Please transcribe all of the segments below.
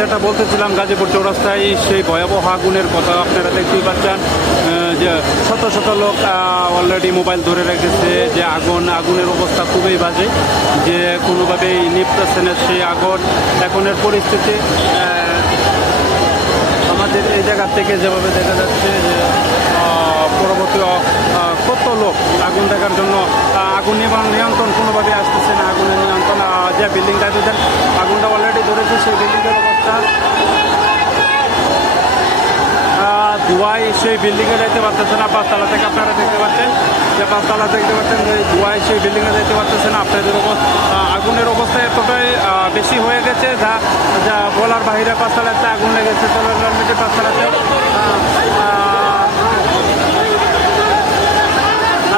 যেটা বলতেছিলাম গাজীপুর চৌরাস্তায় সেই ভয়াবহ আগুনের কথা আপনারা দেখতেই পাচ্ছেন যে শত শত লোক অলরেডি মোবাইল ধরে রেখেছে যে আগুন, আগুনের অবস্থা খুবই বাজে, যে কোনোভাবেই নিপতেছে না সেই আগুন। এখনের পরিস্থিতি আমাদের এই জায়গা থেকে যেভাবে দেখা যাচ্ছে যে পরবর্তী কত লোক আগুন দেখার জন্য আগুন নিয়ন্ত্রণ কোনোভাবে আসতেছে না, আগুনের নিয়ন্ত্রণ যে বিল্ডিংটা আগুনটা অলরেডি ধরেছে, সেই বিল্ডিংয়ের আহ, ধোঁয়ায় সেই বিল্ডিংয়ে যাইতে পারতেছে না পাঁচতলা থেকে আপনারা দেখতে পাচ্ছেন। যে পাঁচতলা দেখতে পাচ্ছেন যে ধোঁয়ায় সেই বিল্ডিংয়ে যাইতে পারতেছে না। আপনাদের আগুনের অবস্থা এতটাই বেশি হয়ে গেছে যা যা বলার বাহিরে পাঁচতলা একটা আগুন লেগেছে তলার অলরেডি পাঁচতলাতে আহ, আহ,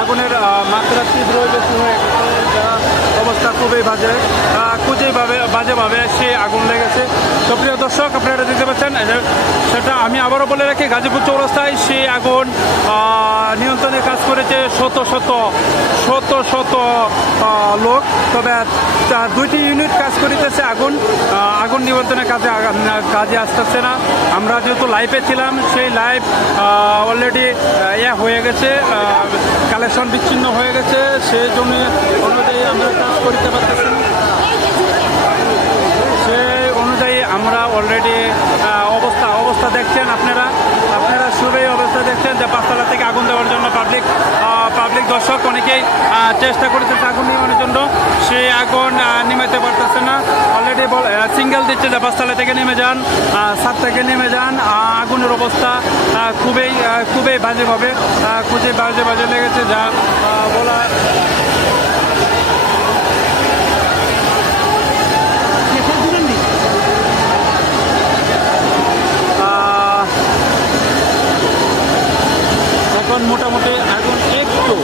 আগুনের আহ, মাত্রা তীব্র বেশি হয়ে গেছে যা অবস্থা খুবই বাজে। আহ, খুবই ভাবে বাজেভাবে সে আগুন লেগেছে তো প্রিয় দর্শক আপনারা দেখতে পাচ্ছেন সেটা আমি আবারও বলে রাখি গাজীপুর চৌরাস্তায় সেই আগুন নিয়ন্ত্রণে কাজ করেছে শত শত শত শত লোক। তবে দুইটি ইউনিট কাজ করিতেছে আগুন। আগুন নিয়ন্ত্রণের কাজে কাজে আসতেছে না। আমরা যেহেতু লাইভে ছিলাম সেই লাইভ অলরেডি ইয়া হয়ে গেছে কালেকশন বিচ্ছিন্ন হয়ে গেছে। সেই জন্য অনুযায়ী সেই অনুযায়ী আমরা অলরেডি অবস্থা অবস্থা দেখছেন আপনারা। আপনারা শুরুই অবস্থা দেখছেন যে পাঁচতলা থেকে আগুন দেওয়ার জন্য পাবলিক পাবলিক দর্শক অনেকেই চেষ্টা করেছে আগুন নির্মাণের জন্য। সেই আগুন আহ, পারতেছে না। অলরেডি সিঙ্গেল দিচ্ছে যে পাঁচতলা থেকে নেমে যান সাত থেকে নেমে যান। আগুনের অবস্থা খুবই খুবই বাজেভাবে খুবই বাজে বাজে লেগেছে যা বলা এখন মোটামুটি আগুন একটু,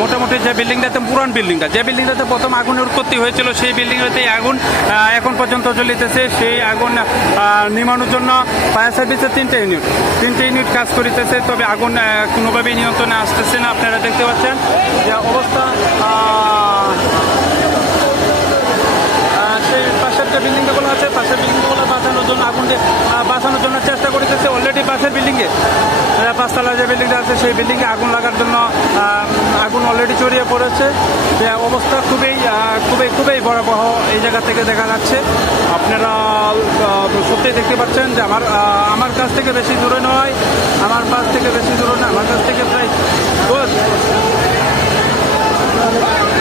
মোটামুটি যে বিল্ডিংটাতে, পুরান বিল্ডিংটা, যে বিল্ডিংটাতে প্রথম আগুনের উৎপত্তি হয়েছিল, সেই বিল্ডিংটাতে আগুন এখন পর্যন্ত জ্বলিতেছে। সেই আগুন নির্মাণের জন্য ফায়ার সার্ভিসের তিনটে ইউনিট তিনটে ইউনিট কাজ করিতেছে, তবে আগুন কোনোভাবেই নিয়ন্ত্রণে আসতেছে না, আপনারা দেখতে পাচ্ছেন। যে অবস্থা সেই পাশের যে বিল্ডিংটা বলা আছে, পাশের বিল্ডিংগুলো বাঁচানোর জন্য আগুন বাঁচানোর জন্য চেষ্টা করিতেছে অলরেডি পাশের বিল্ডিংয়ে পাঁচতলা যে বিল্ডিংটা আছে সেই বিল্ডিংয়ে আগুন লাগার জন্য আগুন অলরেডি ছড়িয়ে পড়েছে অবস্থা খুবই খুবই খুবই ভয়াবহ এই জায়গা থেকে দেখা যাচ্ছে আপনারা আহ, সত্যিই দেখতে পাচ্ছেন যে আমার আমার কাছ থেকে বেশি দূরে নয় আমার কাছ থেকে বেশি দূরে নয় আমার কাছ থেকে প্রায়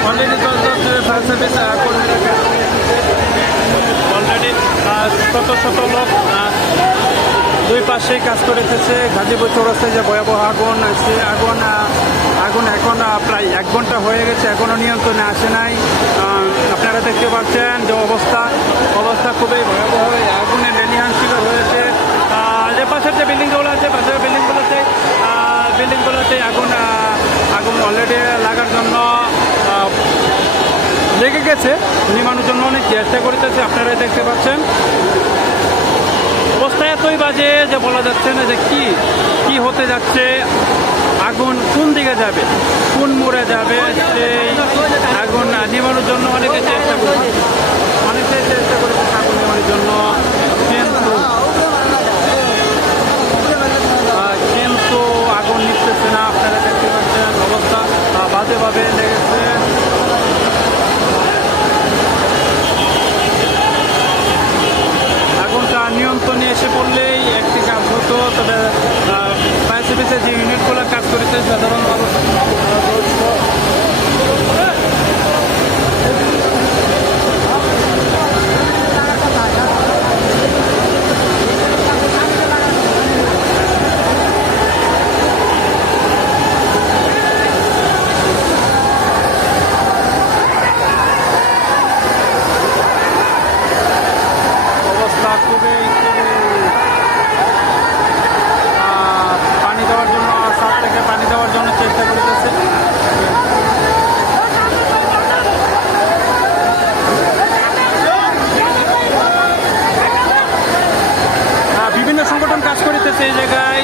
অলরেডি অলরেডি শত শত লোক দুই পাশে কাজ করিতেছে গাজীপুর চৌরাস্তায় যে ভয়াবহ আগুন আছে, আগুন আগুন এখন প্রায় এক ঘণ্টা হয়ে গেছে এখনও নিয়ন্ত্রণে আসে নাই। আপনারা দেখতে পাচ্ছেন যে অবস্থা অবস্থা খুবই ভয়াবহ। এই আগুনের লেনিহান শিকার হয়েছে। যে পাশের যে বিল্ডিংগুলো আছে, পাশের বিল্ডিংগুলোতে বিল্ডিংগুলোতে আগুন আগুন অলরেডি লাগার জন্য লেগে গেছে। নির্মাণের জন্য অনেক চেষ্টা করিতেছে আপনারা দেখতে পাচ্ছেন। এতই বাজে যে বলা যাচ্ছে না যে কি কি হতে যাচ্ছে, আগুন কোন দিকে যাবে, কোন মোড়ে যাবে, সেই আগুন নিবানোর জন্য অনেকে চেষ্টা করছে অনেকে চেষ্টা করেছে আগুন নিবানোর জন্য কিন্তু আহ, কিন্তু আগুন নিচ্ছে না আপনারা দেখতে পাচ্ছেন অবস্থা আহ, বাজেভাবে লেগেছে আগুনটা নিয়ন্ত্রণে এসে পড়লেই একটি কাজ হতো তবে ফায়ার সার্ভিসের যে ইউনিটগুলো কাজ করেছে সাধারণ মানুষ অবস্থা খুবই খুবই আহ, পানি দেওয়ার জন্য সাত থেকে পানি দেওয়ার জন্য চেষ্টা করতেছে আহ, বিভিন্ন সংগঠন কাজ করিতেছে এই জায়গায়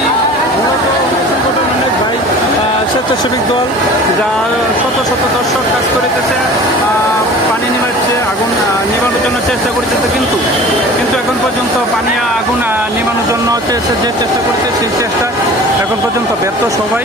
ভাই দল যা শত শত দর্শক কাজ করিতেছে পানি নিমাচ্ছে আগুন নিবানোর জন্য চেষ্টা করিতেছে কিন্তু কিন্তু এখন পর্যন্ত পানি, আগুন নিবানোর জন্য যে চেষ্টা করিতেছে সেই চেষ্টা এখন পর্যন্ত ব্যর্থ সবাই।